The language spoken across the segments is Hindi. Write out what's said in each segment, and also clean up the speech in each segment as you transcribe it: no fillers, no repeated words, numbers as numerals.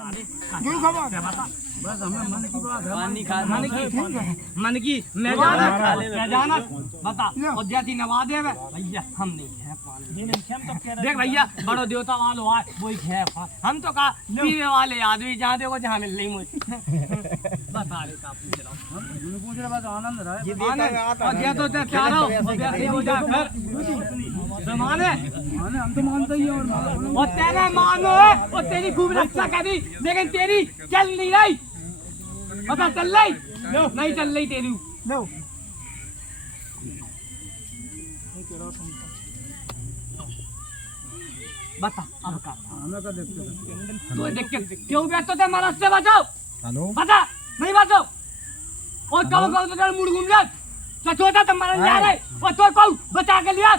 जो खबर बस हमें मन की बात है, मन की मैं जाना बता और जाती नवा दे भैया हम नहीं है देख भैया बड़ो देवता वालो आए वही है हम तो कहा पीने वाले आदमी जहाँ देखो जहाँ मिल रही मुझे बता रे का पूछ रहा हूँ पूछ रहे बस आनंद रहा है और ये तो चारों जमाने हम तो मानते ही हैं और तेरे मानो है और तेरी खूब रक्षा करी लेकिन तेरी चल नहीं रही पता चल रही नहीं चल रही तेरी लो बता अब का हमें का देखते तो देख के क्यों व्यस्त थे महाराज से बचाओ हेलो बता नहीं बचाओ और कब तो मुड़ घूम जा तो छोटा तो मरन जा रहे और तो कौन बचा के लिया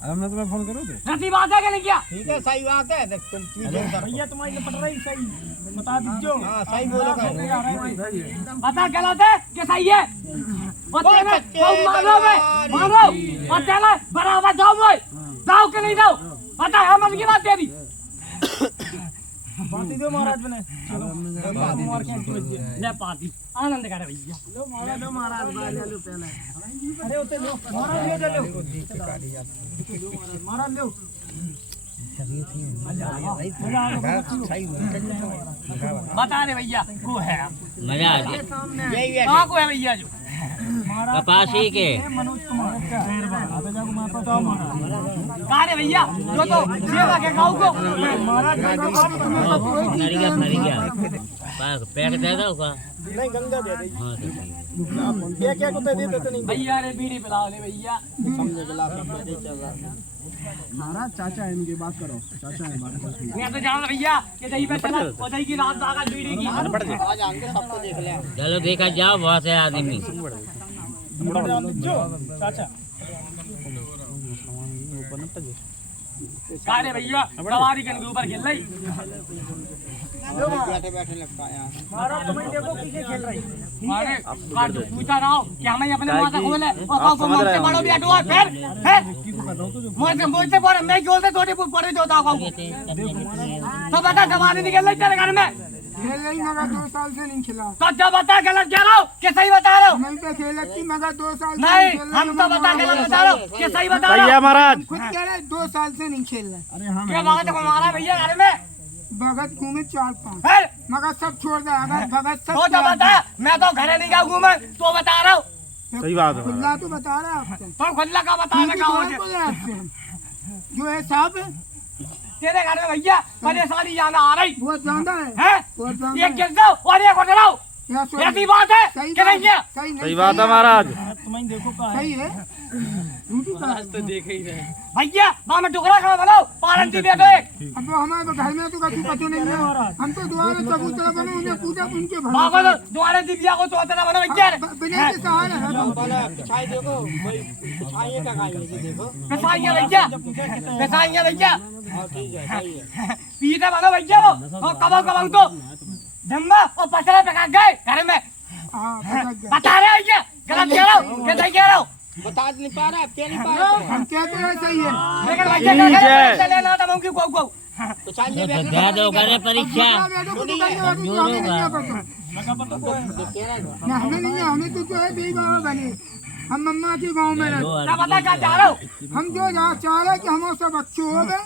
हमने तुम्हें फोन करो थे रसी बात है कि नहीं क्या ठीक है सही बात है देख तुम भैया तुम्हारी तो पट रही सही बता दीजिए हां सही बोलो बता गलत है कि सही है और तेरे कौन मारो और तेरे बराबर जाओ मैं जाओ कि नहीं जाओ बता है मन की बात तेरी पार्टी दो महाराज बने चलो मार के ले पार्टी आनंद कर भैया लो महाराज ले लो पहले अरे उते लो महाराज ले लो महाराज लो बता दे भैया को है मजा आ गया कहाँ को है भैया जो कपासी के मनोज कुमार कहाँ रे भैया जो तो सेवा के गाँव को महाराज नरिया फरिया पैक दे दो का नहीं गंगा दे दे हाँ तो क्या को दे देते तो नहीं भैया रे बीड़ी पिलाओ ले भैया समझे गिलास में दे चल रहा महाराज चाचा है इनकी बात करो चाचा है बात मैं तो जान भैया कि दही पे चला और दही की रात दागा बीड़ी की आज आएंगे सबको देख ले चलो देखा जाओ बहुत है आदमी जो चाचा कारे भैया सवारी के ऊपर खेल रही बैठे बैठे लगता है महाराज तुम देखो किसे खेल रही अरे काट दो पूछा रहा हूं कि हमें अपने माथा खोले और कहो मुझसे बड़ो भी हटो फिर हैं मुझसे बड़े मैं क्यों से छोटे बड़े जो था तो बता जवानी निकल रही तेरे घर में खेल रही मगर 2 साल से नहीं खिला तो जब बता गलत कह रहा हूं कि सही बता रहा हूं नहीं तो खेलती मगर 2 साल से नहीं हम तो बता गलत बता रहा हूं कि सही बता रहा हूं महाराज खुद कह रहे 2 साल से नहीं खेल रहा अरे हम क्या बात है हमारा भैया घर में भगत घूमे 4-5 फिर मगर सब छोड़ दे अगर भगत सब तो बता मैं तो घर नहीं गया घूमे तो बता रहा हूं सही बात है खुला तो बता रहा है आपको तो खुला का बता रहा हूं जो है साहब तेरे घर में भैया परेशानी जाना आ रही बहुत ज्यादा है हैं बहुत ज्यादा एक गिर जाओ और एक उठ जाओ ऐसी बात है कि नहीं है सही बात है महाराज तुम्हें देखो का सही है तो देख ही रहे भैया मां में टुकड़ा खा बनाओ पारंती दे दो एक अब वो हमारे तो घर में तो कभी पता नहीं है हम तो द्वारे चबूतरा बने उन्हें पूजा उनके बाबा तो द्वारे दिव्या को चौतरा बनो भैया बिना के सहारे है पिछाई देखो भाई पिछाई का गाय देखो पैसाइयां भैया पैसाइयां भैया हां ठीक है सही है पीते बनो भैया वो और कबाऊ कबाऊ तो जम्मा और पचड़े पका गए घर में हां बता रहे भैया गलत कह रहा हूं कि सही कह रहा हूं बता नहीं पा रहा क्या नहीं पा रहा हम कहते हैं सही है लेकिन भैया चले ना तो की को तो चाहिए दे दो करे परीक्षा हमें नहीं हमें तो जो है बेई बाबा बने हम मम्मा के गांव में रहते बता क्या चाह रहा हूं हम जो चाह रहे कि हम सब अच्छे हो गए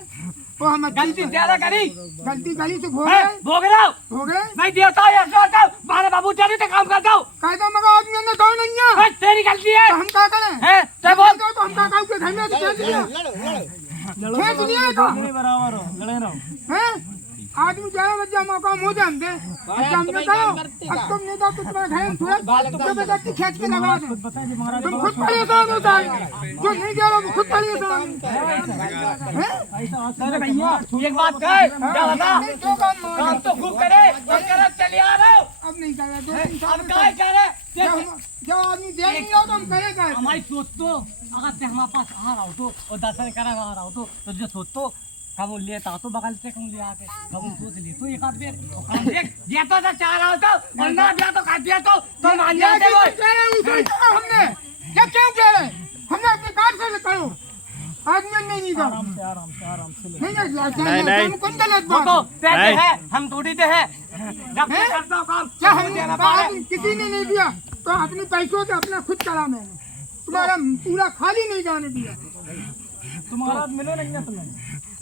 वो हम गलती ज्यादा करी गलती गली से भोग रहा हूं हो गए नहीं देवता है बारे बाबू तेरी तो काम करता हूं कहता मगर आदमी अंदर दो नहीं है तेरी गलती है तो हम क्या करें हैं तो बोल तो हम क्या करें के घर में खेल दिया खेल दिया तो बराबर हो लड़े रहो हैं आदमी जाए मत जा मौका मुझे हम दे अच्छा हमने करो अब तुम नहीं तो तुम्हारे घर में थोड़ा तो बेटा की खींच के लगा दो तुम खुद परेशान हो जाए जो नहीं जा रहा वो खुद परेशान हैं अरे भैया एक बात कह क्या बता काम तो खूब करे गलत चले आ रहे हो अब नहीं कर रहा अब काय करे जब आदमी दे नहीं हो तो हम करेगा हमारी सोच तो अगर ते हमारे पास आ रहा हो तो और दर्शन करा आ रहा हो तो जो सोच तो कब लेता तो बगल से कम ले आके कब सोच ले तो एक आध बेर हम देख ये तो चाह रहा हो तो और ना दिया तो काट दिया तो मान जाते हो हमने ये क्यों कह रहे हमने अपने कार्य से करो आज मैं नहीं जाऊँ आराम से आराम से आराम से ले। नहीं कौन गलत वो बात तो है? पैसे नहीं। है हम थोड़ी दे है जब हैं? तक करता हूँ काम क्या मुझे हम देना पड़ा है। किसी ने नहीं दिया तो अपने पैसों से अपना खुद करा मैंने तुम्हारा पूरा खाली नहीं जाने दिया तुम्हारा मिलो नहीं है तुम्हें।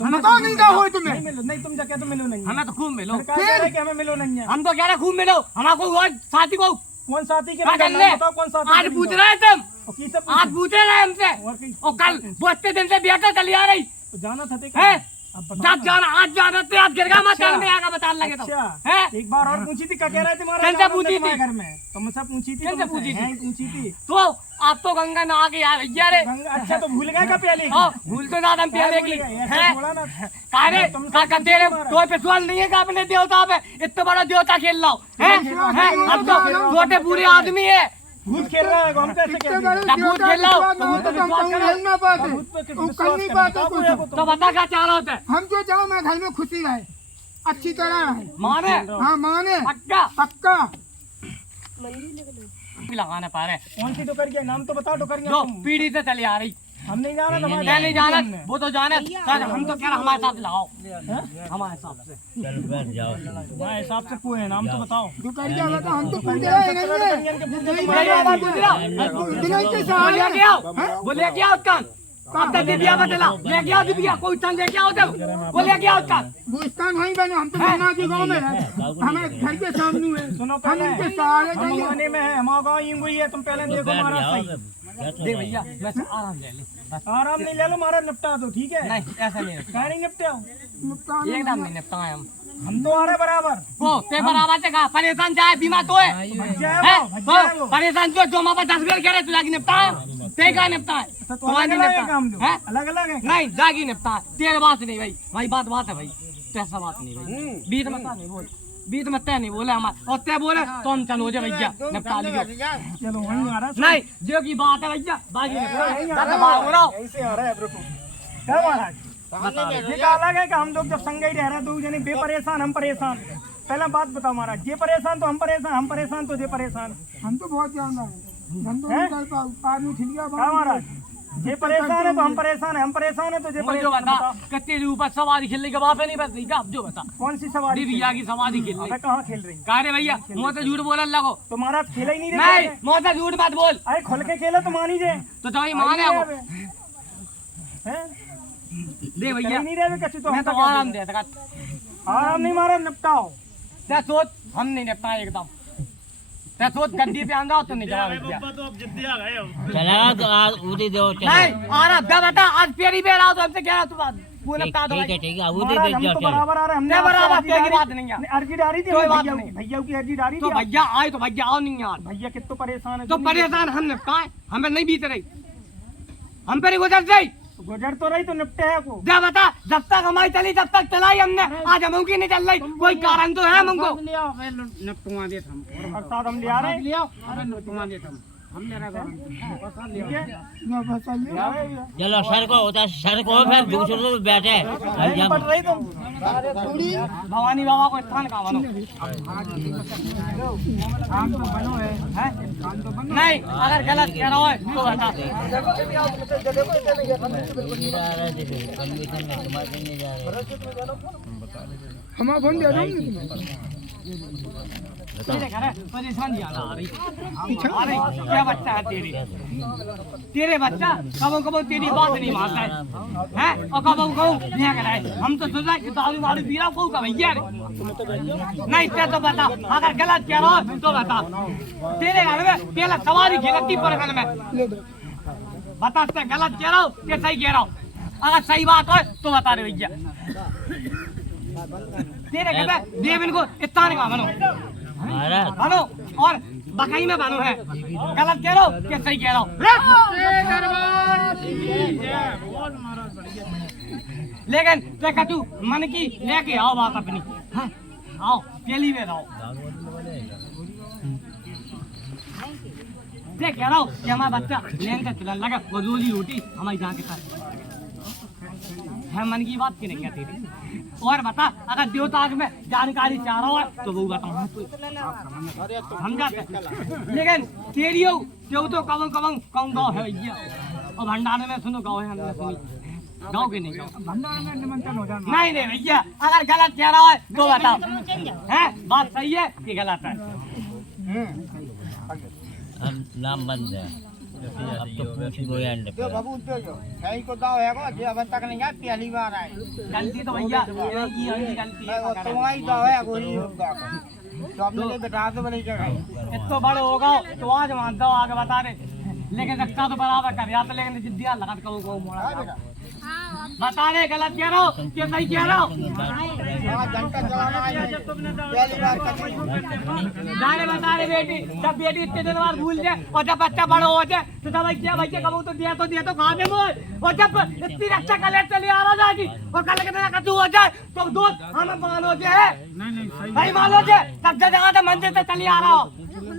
हम तो नहीं जा हो तुम्हें नहीं मिलो नहीं तुम जाके तो मिलो नहीं है। हमें तो खूब मिलो सरकार कह रहा है कि हमें मिलो नहीं है। हम तो कह रहे खूब मिलो हमारे को साथी को कौन साथी के क्या नाम करने बताओ कौन साथी आज के पूछ नाम? रहे तुम और की सब आज पूछ रहे हमसे और कहीं और कल बोलते दिन से बेहतर चली आ रही तो जाना था ते है अब बताओ जब जाना आज जाना थे आज गिरगा मत अच्छा। करने आएगा बता लगे तो अच्छा है एक बार और पूछी थी क्या कह रहे थे तुम्हारा किनसे नाम पूछी तुम्हारे थी? घर में तुमसे पूछी थी किनसे तुमसे? पूछी थी? हैं, पूछी थी तो आप तो गंगा नहा के यार भैया रे अच्छा तो भूल गए क्या पहले की? हाँ, भूल तो ज्यादा हम पहले की ऐसा है थोड़ा ना कारे का कहते रे तो विश्वास नहीं है कि अपने देवता पे इतना बड़ा देवता खेल रहा हो हैं हम तो छोटे पूरे आदमी है भूत खेल रहा है हम कैसे कितने खेल बड़े तब भूत खेल रहा हो, देवता तब भूत पे तो हम विश्वास कहूँ करो। नहीं ना बात है भूत पे वो विश्वास कल नहीं करो, बात है बताओ कुछ मुझे तो बता क्या चाह रहा होता है हम जो चाहो मैं घर में खुशी रहे अच्छी तरह रहे माने हाँ माने पक्का पक्का लगाना पा रहे कौन सी डोकरिया नाम तो बताओ डोकरिया जो तुम। पीढ़ी से चली आ रही हम नहीं जाना तुम्हारे मैं नहीं जाना वो तो जाने सर हम तो कह रहे हमारे साथ लगाओ हमारे हिसाब से चल बैठ जाओ तुम्हारे हिसाब से पूरे नाम तो बताओ जो कर दिया बता हम तो पूछ रहे हैं दिनाई के वो सहारे लेके आओ वो लेके आओ उत्तान अब तक दिया बदला लेके आओ दिया कोई उत्तान लेके आओ तब वो लेके आओ उत्तान वो स्थान वहीं बने हम तो गन्ना के गाँव में रहते हमें घर के सामने है सुनो हम पहले इनके सहारे हम जाएंगे गाने में है हमारा गाँव यूं ही है तुम पहले देखो बैठ हमारा जाओ सही देख भैया वैसे आराम ले ले बस आराम नहीं ले लो हमारा निपटा दो ठीक है नहीं ऐसा नहीं कहीं नहीं निपटे एकदम नहीं निपटाए हम तो आ रहे बराबर वो पेपर आवाज से कहा परेशान जाए बीमा तो है हैं? वो परेशान जो जो मापा 10 बेर कह रहे तू जाके निपटाए ते का निपटाए तो तुम्हारी अलग अलग है निपटाए काम दो हैं? अलग अलग है नहीं जागी निपटाए तेरे बात नहीं भाई भाई बात है भाई ऐसा बात नहीं भाई बीच में नहीं बोल बीच में तय नहीं बोले हमारे और तय बोले तो हम चलो जे भैया निपटा लियो चलो वहीं आ रहा नहीं जो की बात है भैया बाकी निपटाओ ऐसे आ रहा है रुको क्या महाराज ये का अलग है कि हम लोग जब संग ही रह रहे दो जने बेपरेशान हम परेशान पहला बात बताओ महाराज ये परेशान तो हम परेशान तो ये परेशान हम तो बहुत जानना है हम तो नहीं कर पाओ आदमी छिल गया क्या महाराज ये परेशान है तो हम परेशान है तो ये मुझे परेशान बता बताओ कत्ते के ऊपर सवारी खेलने के बाप नहीं बस नहीं का जो बता कौन सी सवारी दीदिया की सवारी खेल अबे कहाँ खेल रही कह रहे भैया मुँह से झूठ बोलने लगो तो महाराज खेला ही नहीं नहीं रहे मुँह से झूठ मत बोल अरे खुल के खेला तो मान ही जाए तो तुम्हारी माने हो हैं दे भैया नहीं रहे कछु तो मैं हम तो तो आराम दे सका आराम नहीं मारा निपटाओ ते सोच हम नहीं निपटाए एकदम ते सोच गद्दी पे आंदा तो नहीं जवाब दिया चला तो आज उदी दो चलो नहीं आराम दे बता आज पेरी पे रहा तो हमसे कह रहा तू बात वो निपटा दो भाई ठीक है उदी महाराज दे हम जाओ तो चलो बराबर आ रहे हमने ते बराबर आपसे तेरी बात नहीं है अर्जी डाली थी कोई बात भैया नहीं। भैया की अर्जी डाली तो थी भैया आए तो भैया आओ नहीं यार भैया कितना परेशान है तो परेशान हम निपटाए हमें नहीं बीत रही हम पे नहीं गुजर जाई गुजर तो रही तो निपटे है को जा बता जब तक हमारी चली तब तक चलाई हमने आज हम की नहीं चल रही कोई कारण तो है हमको प्रसाद हम ले आ रहे हैं ठीक है चलो सर को होता सर को फिर दूसरे तो बैठे नहीं पढ़ रही तुम भवानी बाबा को स्थान का बनो काम तो बनो है हैं? नहीं अगर गलत कह रहा है तो बता परमिशन में तुम्हारे नहीं जा रहे हम फोन दे देंगे तेरे घर है, परेशान ज्यादा आ रही अरे क्या बच्चा है तेरे बच्चा कबो कबो तेरी बात नहीं मानता है और कबो कबो क्या कर रहा है हम तो सोच रहे कि दारू वारू पी रहा को का भैया रे नहीं ते तो बता अगर गलत कह रहा हो तो बता तेरे घर में पहला सवारी खेलती पर घर में बता ते गलत कह रहा हो कि सही कह रहा हो अगर सही बात हो तो बता रे भैया तेरे घर में देवन को इतना का बनो महाराज बनो और बकाई में बनो है गलत कह रहा हो कि सही कह रहा हो लेकिन देखा तू मन की लेके आओ बात अपनी हाँ, आओ पहली में रहो देख कह रहा हूँ कि हमारा बच्चा लेन का चलन लगा वो रोजी रोटी हमारी जहाँ के साथ है मन की बात की नहीं कहती थी और बता अगर देवताग में जानकारी चाह रहा है तो वो बताऊँ हम जाते लेकिन तेरी हो तो कब गाँव है भैया और भंडारे में सुनो गाँव है हमने सुनी गाँव के नहीं गाँव भंडारा में निमंत्रण हो जाना। नहीं नहीं भैया, अगर गलत कह रहा है तो बताओ, है बात सही है कि गलत है? अब नाम बंद है अब तो पूछ लो एंड पे बाबू जो यही को दाव है को जे अब तक नहीं है पहली बार आए गलती तो भैया ये गलती है तुम्हारी दाव है गोरी होगा तो आपने ले बैठा तो बड़ी जगह इतना बड़े होगा तो आज मानता हूँ आगे बता रहे, लेकिन रखता तो बराबर कर या तो, लेकिन जिद्दिया लगा कहूँ मोड़ा बता रहे गलत कह रहा हो कि सही कह रहा हो? घंटा चलाना है पहली बार जाने बता रहे बेटी, जब बेटी इतने दिन बाद भूल जाए और जब बच्चा बड़ा हो जाए तो जब भैया कबू तो दिया खा दे मोर, और जब इतनी रक्षा कलेक्ट चली आ रहा जाएगी और कल के दिन कचू हो जाए तो दोस्त हमें मान हो जाए नहीं मान हो जाए तब जगह से मंदिर से चली आ रहा हो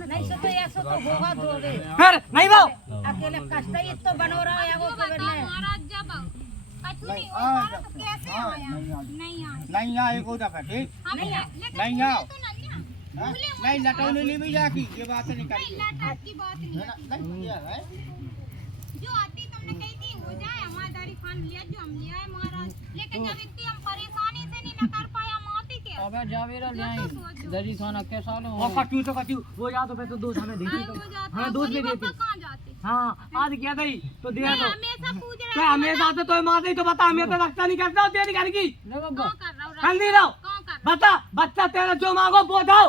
नहीं सो तो ऐसा तो होगा थोड़े फिर नहीं वो अकेले कष्ट ही तो बनो रहा है वो के बदले नहीं आए को दफा ठीक नहीं आओ नहीं लटौने ले भी जाकी ये बात नहीं करती जो आती तुमने कही थी हो जाए हमारा दारी खान लिया जो हम लिया है महाराज, लेकिन जब इतनी हम परेशानी से नहीं न कर पाया माती के अबे जावेरा ले दरी खाना कैसा लो और कचू वो या तो फिर तो दोस्त हमें देती तो हमें दोस्त भी देती कहाँ जाते हाँ आज क्या दई तो दिया तो हमेशा पूछ रहे क्या हमेशा तो मार दई तो बता, हमें तो रक्षा नहीं करता तेरी घर की कौन कर रहा हूँ कर नहीं रहो कौन कर बता, बच्चा तेरा जो मांगो वो दाओ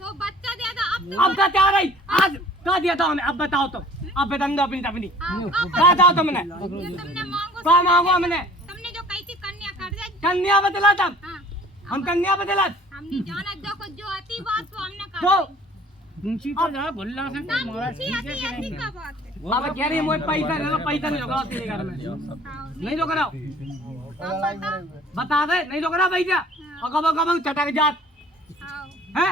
तो बच्चा दे दो अब तो क्या रही आज क्या दिया था हमें, अब बताओ तो अब बता दो अपनी अपनी क्या दाओ तुमने तुमने मांगो क्या मांगो हमने तुमने जो कही थी कन्या कर दे कन्या बदला तब हाँ हम कन्या बदला हमने जाना देखो जो आती बात तो हमने कर तो मुंशी तो जा भुल्ला से ना पूछी आती ऐसी का बात है अब कह रही है मुझे पैसा दे दो, पैसा नहीं रोका तेरे घर में नहीं रोक रहा बता दे नहीं रोक रहा भैया और कब चटक जात है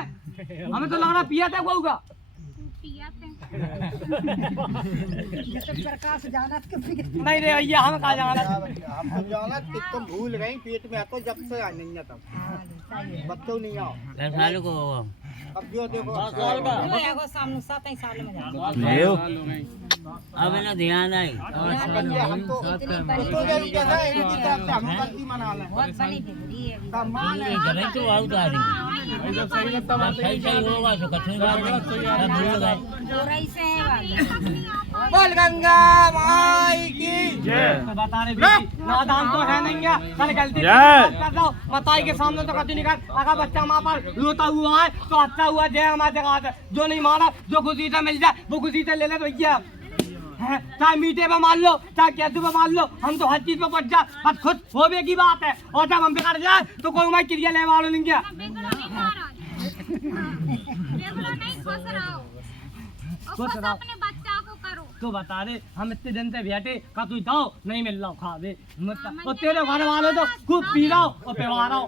हमें तो लग रहा पिया था गऊ का प्रकाश जाना नहीं रे भैया हम कहाँ जाना हम जाना तुम भूल गई पेट में तो जब से नहीं है तब बच्चों नहीं आओ साल को अब जो देखो सामने 7 साल में जाना अब ना ध्यान आई हम तो जरूर कहना है इनकी तरफ से हम गलती मना लें बहुत बड़ी डिग्री है जब तो आउट आ रही सही होगा तो कछु बात नहीं भूल गए पूरा से है बोल गंगा माई की तो बता रहे बेटी नादान तो है नहीं है, कल गलती कर दो मताई के सामने तो कभी नहीं कर, अगर बच्चा माँ पर रोता हुआ है तो अच्छा हुआ जय हमारे जगह से, जो नहीं मारा जो खुशी से मिल जाए वो खुशी से ले ले भैया, चाहे मीठे पे मान लो चाहे कैसे पे मान लो, हम तो हर चीज पे पहुंच जाए बस खुद होने की बात है, और जब हम बिगड़ जाए तो कोई हमारी क्रिया ले वालों नहीं क्या खुश रहो अपने बच्चा को करो तो बता दे हम इतने दिन से बैठे का तू जाओ नहीं मिल रहा खा दे और तेरे घर वाले तो खूब पी रहा और पिवा रहा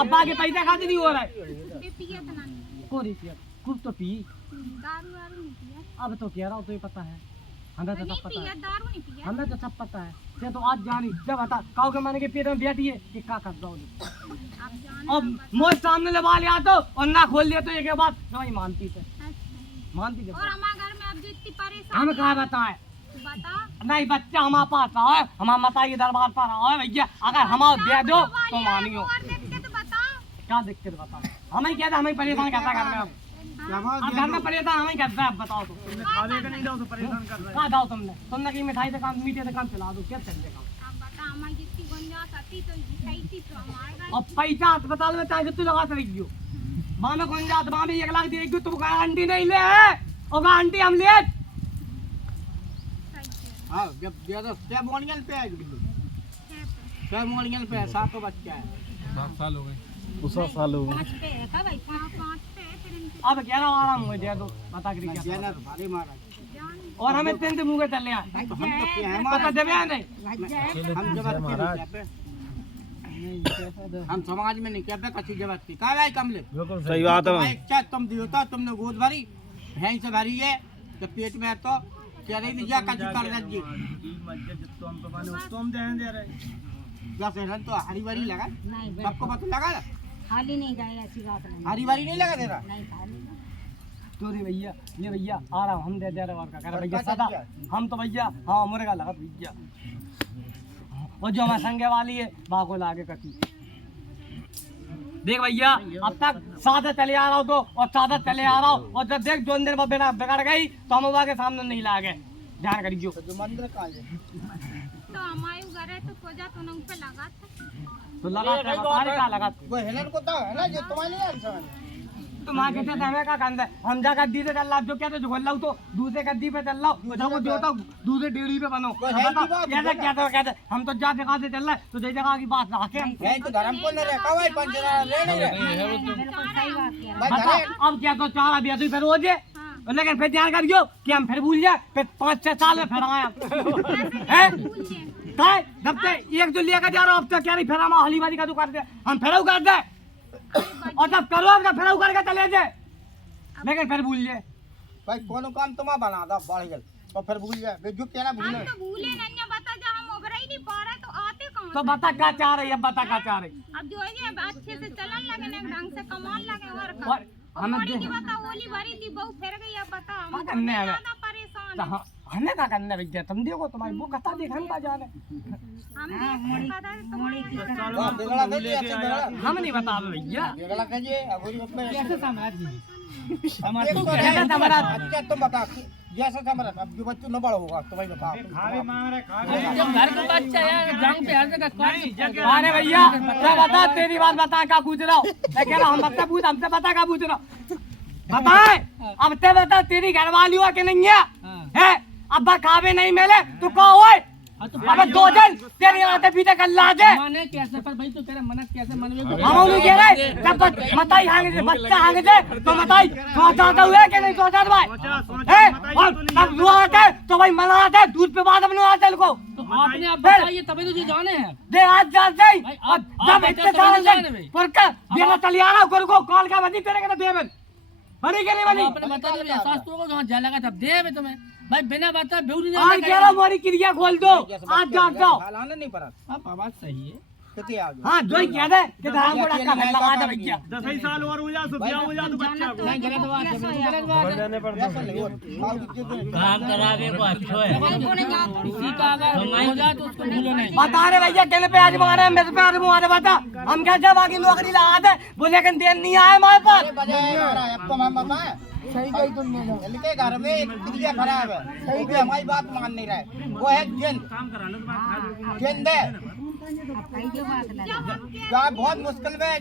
अब बाकी पैसा खाते नहीं हो रहा है कोई खूब तो पी अब तो कह रहा हूँ तो ये पता है हमें तो सब पता है हमें तो सब पता है ये तो आज जानी जब बता काओ के माने के पेट में बैठी है कि क्या कर रहा हूँ अब मोह सामने लगा लिया तो और ना खोल लिया तो एक बात नहीं मानती थे मानती थे और हमारे घर में अब जो इतनी परेशानी हम कहा बताए बता नहीं बच्चा हमारे पास रहा है हमारे माता के दरबार पर रहा है भैया अगर हम दे दो तो मानियो और दिक्कत बता क्या दिक्कत बता हमें क्या था हमें परेशान करता घर में अब घर में परेशान हमें करता है अब बताओ तो खाने का नहीं दो तो परेशान कर रहा है। कहा दाओ तुमने की मिठाई दुकान मीठे दुकान चला दो क्या चल देगा अब बता हमारी जितनी गुंजाइश आती तो सही थी तो हमारे घर और पैसा अस्पताल में चाहे तू लगा सकेगी वहाँ में कौन जात वहाँ में 1 लाख देगी तुम गारंटी नहीं ले और गारंटी हम ले हां जब ज्यादा सेरेमोनियल पे है सेरेमोनियल पे 7 बच्चा है 7 साल हो गए 5 पे है का भाई 5 पे फिर इनकी अब कह रहा हूँ आराम हो दे दो बता कर क्या जेना भारी महाराज और हमें 3 दिन मुँह चल रहे हैं हम तो क्या है पता देवे नहीं हम जगत के नहीं पे हम समाज में नहीं क्या पे कच्ची जगत की का भाई कमले सही बात है क्या तुम दियो तो तुमने गोद भरी भैंस से भरी है तो पेट में तो क्या नहीं दिया कच्ची कर दीजिए तुम दे रहे जब से तो हरी भरी लगा नहीं सबको पता लगा ना खाली नहीं जाए ऐसी बात नहीं हरी भरी नहीं लगा दे रहा नहीं खाली तो रे भैया ये भैया आ रहा हम दे रहे और का कर भैया सदा हम तो भैया हाँ मुर्गा लगा भैया और जो हमारे संगे वाली है वहाँ को लागे कटी। देख भैया अब तक सादा चले आ रहा हो तो और सादा चले आ रहा हो, और जब देख 2 दिन में बिगड़ गई तो हम वहाँ के सामने नहीं लागे। ध्यान करियो। जो मंदिर कहाँ है? तो हमारे घर है तो खोजा तो न पे लगा था। तो लगा था हमारे का लगा वो हेलन को था है ना जो तुम्हारे नहीं आंसर तो मां कहते थे हमें का कंद है हम जा गद्दी से चल रहा जो कहते जो खोल तो दूसरे गद्दी पे चल रहा तो जब वो देवता दूसरे डेढ़ी पे बनो कैसे कहते हम तो जा जगह से चल रहे तो जय जगह की बात आके है तो धर्म को न रखा हुआ है पंचरा ले नहीं रहे बिल्कुल सही बात किया। भाई बता, धरे अब क्या तो 4 अभी फिर रोज है लेकिन फिर ध्यान करियो कि हम फिर भूल जाए फिर 5-6 साल में फिर आया है काय जब से एक जो लेकर जा रहा हूं अब तो क्या नहीं फिर हम हली वाली का दुकान दे हम फिर कर दे और जब करो अब फिर करके चले जाए लेकिन फिर भूल जाए भाई कोनो काम तुम्हारा बना दो बढ़ गया तो फिर भूल गए वे जो कहना भूले हम तो भूले नहीं है, बता जा हम उभरा ही नहीं पा रहे तो आते कहाँ तो से? बता क्या चाह रही है बता क्या चाह रही अब जो है ये अच्छे से चलन लगे ना ढंग से कमान लगे और का और हमें हमारी दे- की बता होली भरी थी बहु फिर गई अब बता हम क्या तो करने है? ज्यादा परेशान हैं। हमें क्या करना भैया तुम देखो तुम्हारी वो कथा देख हम क्या जाने हम देख पता है तुम्हारी बिगड़ा कहिए अच्छा बिगड़ा हम नहीं बता भैया बिगड़ा कहिए अगोरी में कैसे समाज हमारे तो कैसे समाज अच्छा तुम बता जैसा समझ अब जो बच्चों न बड़ा होगा तुम्हें बताओ खावे मांग रहे खावे जब घर का बच्चा है जंग पे हर जगह कौन अरे भैया क्या बता तेरी बात बता क्या पूछ रहा हूँ मैं कह रहा हूँ हमसे पूछ हमसे बता क्या पूछ रहा हूँ बताए अब ते बता तेरी घरवाली हुआ कि नहीं है अब खावे नहीं मिले तो कहो ओए अब 2 दिन तेरे आते पीते कर ला दे माने कैसे पर भाई तो तेरा मन कैसे मन में हम उन्हें कह रहे जब मताई हांगे दे बच्चा हांगे दे तो मताई सोचा तो हुआ कि नहीं सोचा भाई और तब दुआते तो भाई मनाते दूध पे बाद बनवाते को तो आपने आप बताइए तभी तो जो जाने हैं दे आज जा दे भाई, और आप जब बता इतने तो साल जाने से भाई। पर का बिना तलियाना कर को कॉल का बदी तेरे के देवन बड़ी के नहीं बनी आपने बता दिया एहसास तो होगा जहाँ जा लगा तब दे मैं तुम्हें भाई बिना बता बेउनी आज कह रहा हमारी क्रिया खोल दो आज जाग जाओ हालाना नहीं पड़ा आप आवाज सही है कितने आ गए हाँ जो ही कह दे कि धाम को डक्का लगा दे भैया 10 साल और हो जा सो ब्याह हो जा तो बच्चा को नहीं गलत बात है बिल्कुल गलत बात है ऐसा नहीं होता काम करावे को अच्छो है किसी का अगर हो जाए तो उसको भूलो नहीं बता रहे भैया कहने पे आज मारे मेरे पे आज मारे बता हम क्या जब आगे नौकरी लगा दे वो लेकिन देन नहीं आए हमारे पास अब तो हम बताएं सही गई तुमने इनके घर में एक क्रिया खराब है सही भी हमारी बात मान नहीं रहे वो है जिन जिन दे जा बहुत मुश्किल में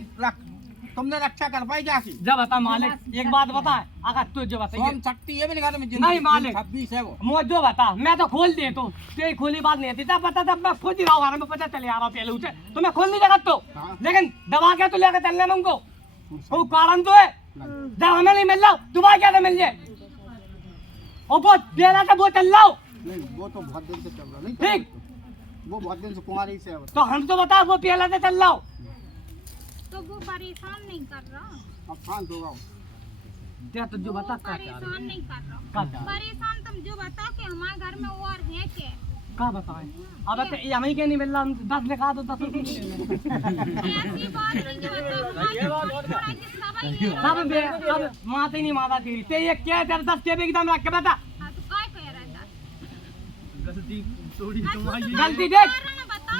तुमने रक्षा कर पाई जाके जब बता मालिक एक बात बता अगर तू जो बताइए हम शक्ति है भी निकाल में नहीं मालिक 26 है वो मुझे जो बता मैं तो खोल दे तो तेरी खोली बात नहीं थी तब बता तब मैं खोज ही रहा हूँ मैं पता चले आ रहा हूँ पहले उसे तो मैं खोल नहीं सकता तो लेकिन दबा के तो लेकर चलने में उनको वो कारण तो है जब हमें नहीं मिल रहा तुम्हारे क्या मिल जाए और वो देना था वो चल रहा हूँ नहीं वो तो बहुत दिन से चल रहा नहीं ठीक वो बहुत दिन से कुंवारी से है वो। तो हम तो बता वो पहले से चल रहा हूँ तो वो परेशान नहीं कर रहा अब शांत होगा वो। क्या तो जो वो बता क्या चाह परेशान रही नहीं कर रहा क्या चाह रही परेशान तुम जो बता कि हमारे घर में और है क्या क्या बताएं अब तो ये हमें क्या नहीं मिल रहा हम 10 लिखा तो 10 ऐसी बात नहीं जो बता सब माते नहीं माता तेरी ते ये क्या तेरे 10 के भी एकदम रख के बता हाँ तो काय कह रहा था गलती थोड़ी तुम्हारी गलती देख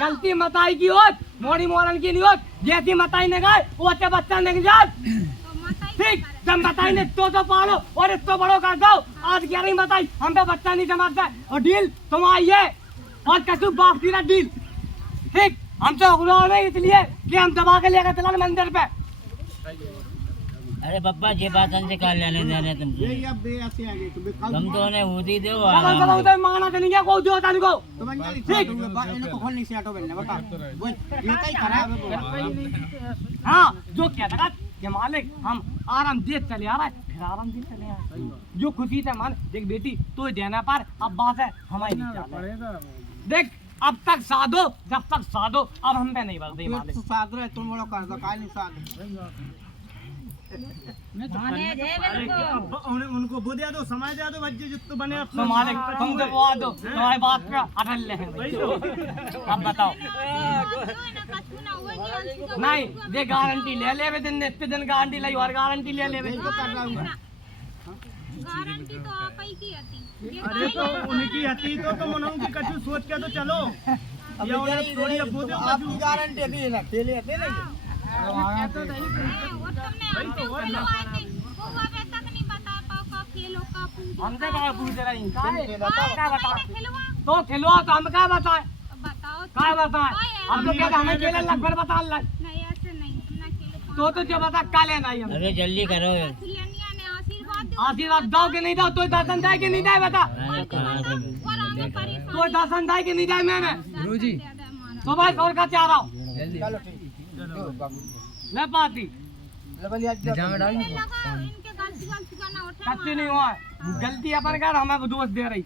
गलती मताई की होत मोड़ी मोरन की नहीं होत जैसी मताई ने गए वो अच्छे बच्चा ने जात तो माता ही ठीक जब मताई ने तो पालो और इसको बड़ो कर दो आज कह रही मताई हम पे बच्चा नहीं जमाता और डील तुम आइए और कसू बाप की ना डील ठीक हम तो गुलाम है इसलिए कि हम दबा के लेकर चला मंदिर पे अरे पप्पा ये बात हमसे कहा लेने देने तुमसे ये अब बे ऐसे आगे तो बेकाल तुम तो उन्हें उदी दो कब कब उधर मांगना तो नहीं है कोई जो तान को तो मैं जानी ठीक इनको खोल नहीं से हटो बेलने बता वो ये कहीं खराब है हाँ जो क्या था कि मालिक हम आराम दे चले आ रहा है फिर आराम दे चले आ रहे हैं। जो खुशी से मान देख बेटी तो देना पर अब बात है हमारी नहीं चाहते देख अब तक साधो जब तक साधो अब हम पे नहीं बढ़ते मालिक तो साथ रहे तुम बड़ा कर दो काय नहीं साथ उनको वो दे दो समय दे दो बच्चे जितने बने तो मालिक तुम तो वो दो तुम्हारी बात का अटल ले अब बताओ नहीं दे गारंटी ले ले दिन इतने दिन गारंटी लाई और गारंटी ले ले गारंटी तो आप ही की आती अरे तो उनकी हती तो तुम उन्होंने की कछु सोच के तो चलो ये उन्हें थोड़ी अब बोझ आपकी गारंटी दी ना खेले थे नहीं और तुमने हमसे खिलवाए थे वो अभी तक नहीं बता पाओ का खेलो का पूछो हमसे कहाँ पूछ रही क्या बता खिलवा तो खिलवा तो हम क्या बताए बताओ क्या बताए हम तो कहते हमें खेले लग फिर बता लग नहीं ऐसे नहीं तुमने खेलो तो जो बता क्या लेना है अरे जल्दी करो खिलनिया ने आशीर्वाद दो आशीर्वाद दो कि नहीं दो तो दर्शन दाई कि नहीं दाई बता और हमें परेशान तो दर्शन दाई कि नहीं दाई मैंने जी तो भाई और का चाह रहा हूँ चलो ठीक ले पाती लेवल याद लगा इनके गलती गलती का ना उठा कच्ची नहीं हुआ गलती अपन कर हमें दोष दे रही